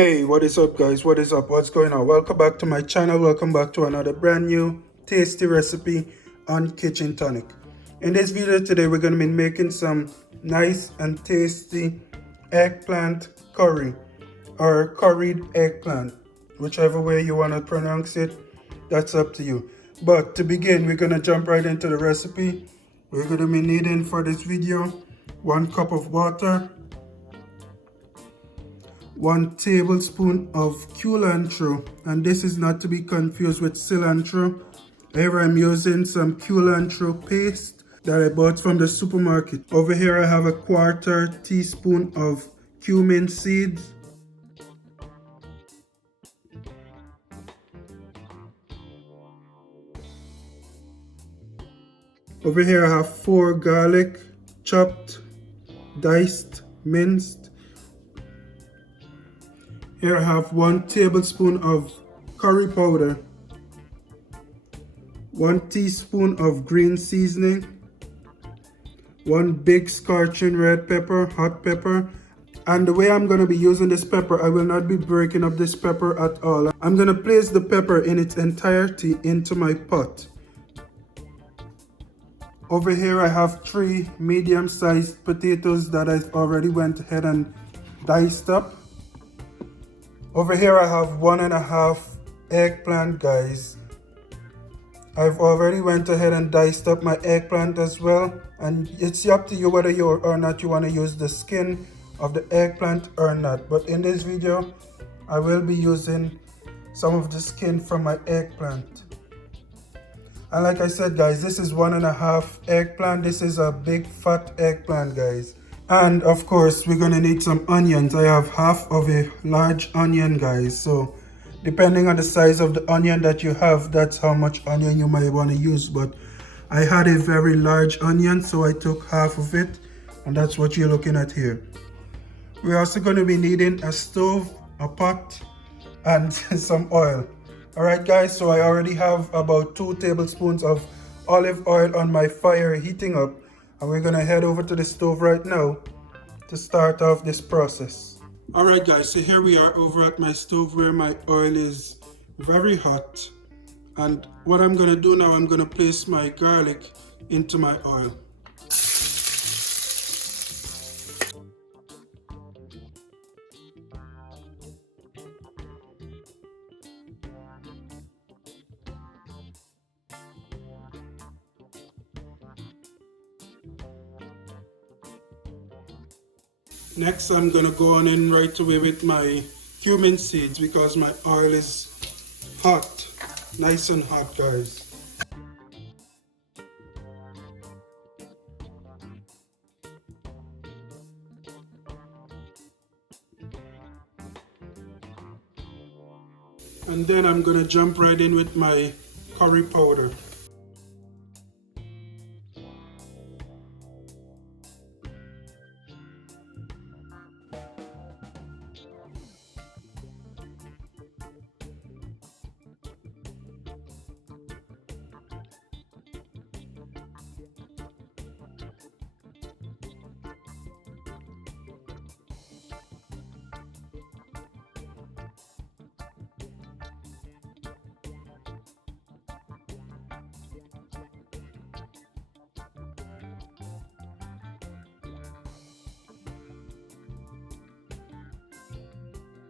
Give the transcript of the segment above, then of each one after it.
Hey, what is up guys? What is up? What's going on? Welcome back to my channel. Welcome back to another brand new tasty recipe on Kchin Tonic. In this video today, we're going to be making some nice and tasty eggplant curry or curried eggplant. Whichever way you want to pronounce it, that's up to you. But to begin, we're going to jump right into the recipe. We're going to be needing for this video 1 cup of water, 1 tablespoon of culantro, and this is not to be confused with cilantro. Here I'm using some culantro paste that I bought from the supermarket. Over here I have a 1/4 teaspoon of cumin seeds. Over here I have 4 garlic, chopped, diced, minced. Here I have 1 tablespoon of curry powder, 1 teaspoon of green seasoning, 1 big scorching red pepper, hot pepper. And the way I'm going to be using this pepper, I will not be breaking up this pepper at all. I'm going to place the pepper in its entirety into my pot. Over here I have 3 medium-sized potatoes that I've already went ahead and diced up. Over here I have 1.5 eggplant, guys. I've already went ahead and diced up my eggplant as well, and it's up to you whether you or not you want to use the skin of the eggplant or not. But in this video I will be using some of the skin from my eggplant. And like I said guys, this is 1.5 eggplant. This is a big fat eggplant, guys. And of course we're gonna need some onions. I have half of a large onion, guys, so depending on the size of the onion that you have, that's how much onion you might want to use. But I had a very large onion, so I took half of it, and that's what you're looking at here. We're also going to be needing a stove, a pot, and some oil. Alright guys, so I already have about 2 tablespoons of olive oil on my fire heating up, and we're going to head over to the stove right now to start off this process. Alright guys, so here we are over at my stove where my oil is very hot. And what I'm going to do now, I'm going to place my garlic into my oil. Next, I'm going to go on in right away with my cumin seeds because my oil is hot, nice and hot, guys. And then I'm going to jump right in with my curry powder.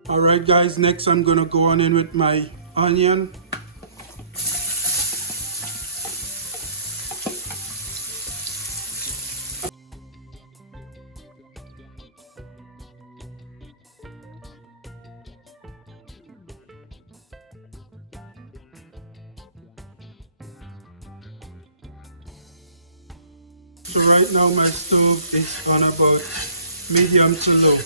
Alright guys, next I'm gonna go on in with my onion. So right now my stove is on about medium to low.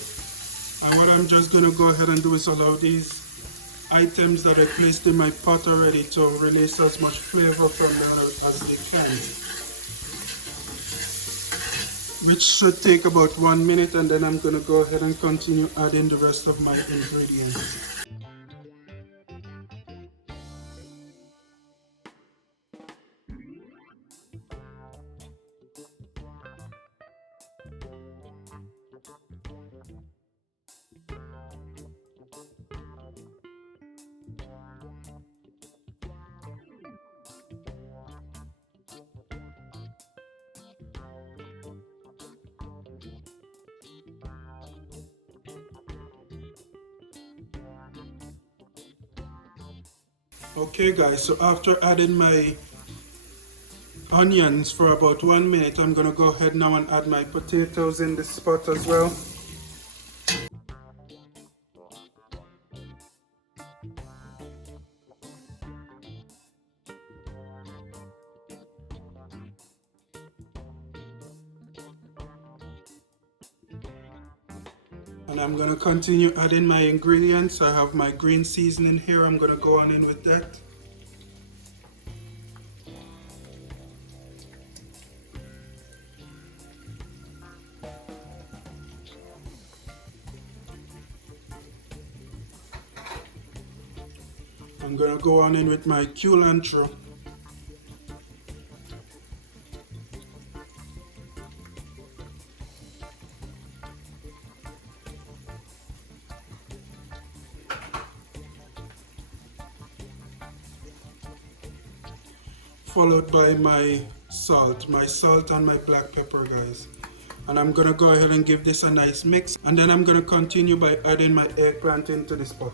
And what I'm just going to go ahead and do is allow these items that I placed in my pot already to release as much flavor from them as they can. Which should take about 1 minute, and then I'm going to go ahead and continue adding the rest of my ingredients. Okay guys, so after adding my onions for about 1 minute, I'm gonna go ahead now and add my potatoes in this pot as well. And I'm gonna continue adding my ingredients. I have my green seasoning here. I'm gonna go on in with that. I'm gonna go on in with my culantro. Followed by my salt and my black pepper, guys. And I'm gonna go ahead and give this a nice mix, and then I'm gonna continue by adding my eggplant into this pot.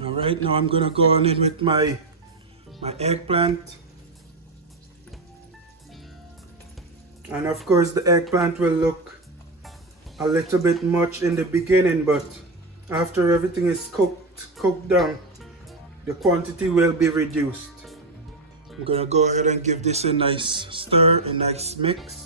All right, now I'm gonna go on in with my eggplant. And of course the eggplant will look a little bit much in the beginning, but after everything is cooked down, the quantity will be reduced. I'm gonna go ahead and give this a nice stir, a nice mix.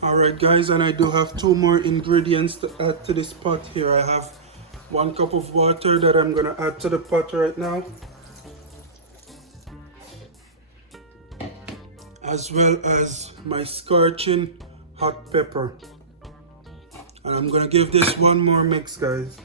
Alright guys, and I do have 2 more ingredients to add to this pot here. I have 1 cup of water that I'm gonna add to the pot right now, as well as my scorching hot pepper. And I'm gonna give this 1 more mix, guys.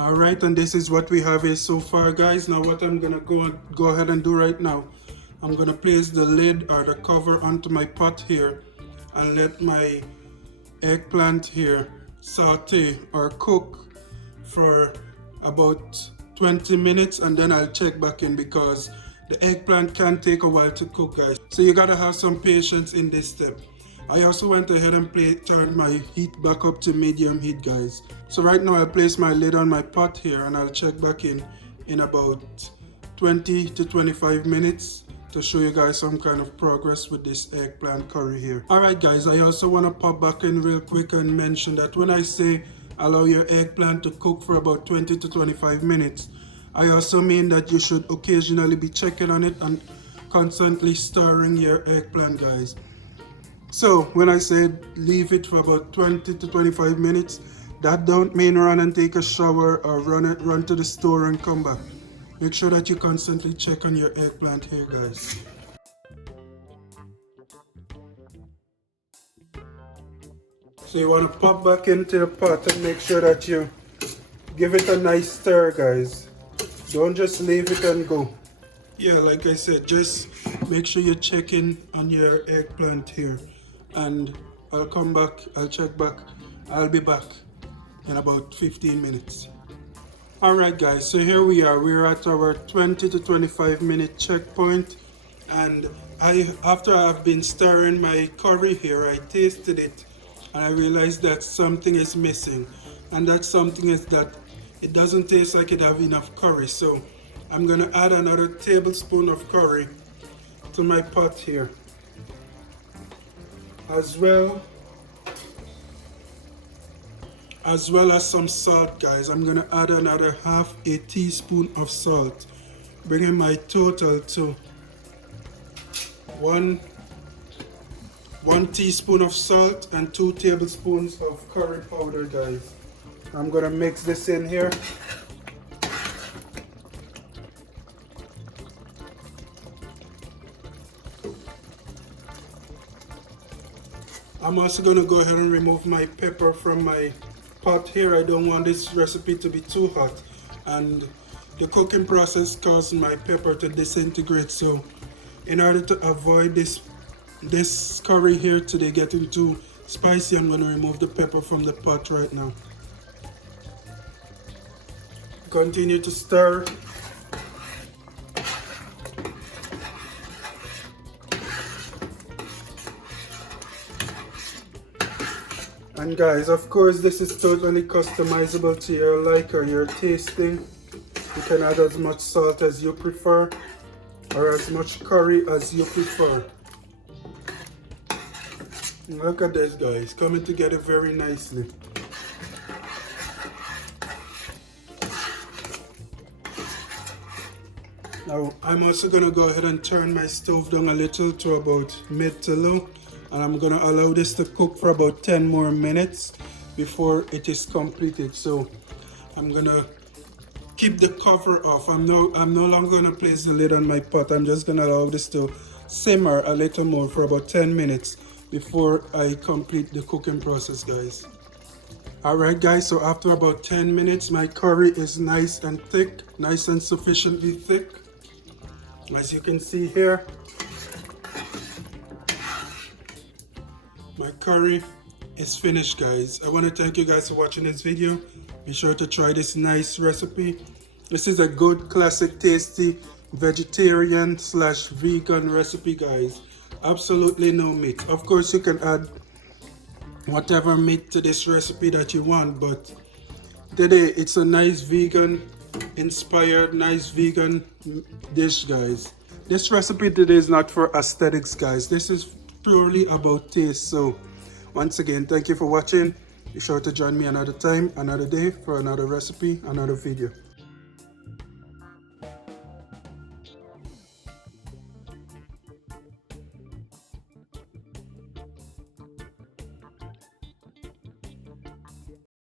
Alright, and this is what we have here so far, guys. Now what I'm gonna go ahead and do right now, I'm gonna place the lid or the cover onto my pot here and let my eggplant here saute or cook for about 20 minutes, and then I'll check back in because the eggplant can take a while to cook, guys. So you gotta have some patience in this step. I also went ahead and turned my heat back up to medium heat, guys. So right now I'll place my lid on my pot here and I'll check back in about 20 to 25 minutes to show you guys some kind of progress with this eggplant curry here. Alright guys, I also want to pop back in real quick and mention that when I say allow your eggplant to cook for about 20 to 25 minutes, I also mean that you should occasionally be checking on it and constantly stirring your eggplant, guys. So when I said leave it for about 20 to 25 minutes, that don't mean run and take a shower or run to the store and come back. Make sure that you constantly check on your eggplant here, guys. So you want to pop back into the pot and make sure that you give it a nice stir, guys. Don't just leave it and go. Yeah, like I said, just make sure you're checking on your eggplant here. And I'll come back, I'll check back, I'll be back in about 15 minutes. Alright guys, so here we are, we're at our 20 to 25 minute checkpoint, and After I've been stirring my curry here, I tasted it and I realized that something is missing, and that something is that it doesn't taste like it have enough curry. So I'm gonna add another tablespoon of curry to my pot here, as well as some salt, guys. I'm gonna add another half a teaspoon of salt, bringing my total to one teaspoon of salt and 2 tablespoons of curry powder, guys. I'm gonna mix this in here. I'm also gonna go ahead and remove my pepper from my pot here. I don't want this recipe to be too hot, and the cooking process causes my pepper to disintegrate. So in order to avoid this curry here today getting too spicy, I'm going to remove the pepper from the pot right now. Continue to stir. And guys, of course, this is totally customizable to your like or your tasting. You can add as much salt as you prefer, or as much curry as you prefer. Look at this, guys, coming together very nicely. Now I'm also gonna go ahead and turn my stove down a little to about mid to low, and I'm gonna allow this to cook for about 10 more minutes before it is completed. So I'm gonna keep the cover off. I'm no longer gonna place the lid on my pot. I'm just gonna allow this to simmer a little more for about 10 minutes before I complete the cooking process, guys. Alright guys, so after about 10 minutes, my curry is nice and thick, nice and sufficiently thick. As you can see here, my curry is finished, guys. I want to thank you guys for watching this video. Be sure to try this nice recipe. This is a good, classic, tasty vegetarian/vegan recipe, guys. Absolutely no meat. Of course, you can add whatever meat to this recipe that you want, but today it's a nice vegan inspired, nice vegan dish, guys. This recipe today is not for aesthetics, guys. This is purely about taste. So once again, thank you for watching. Be sure to join me another time, another day, for another recipe, another video.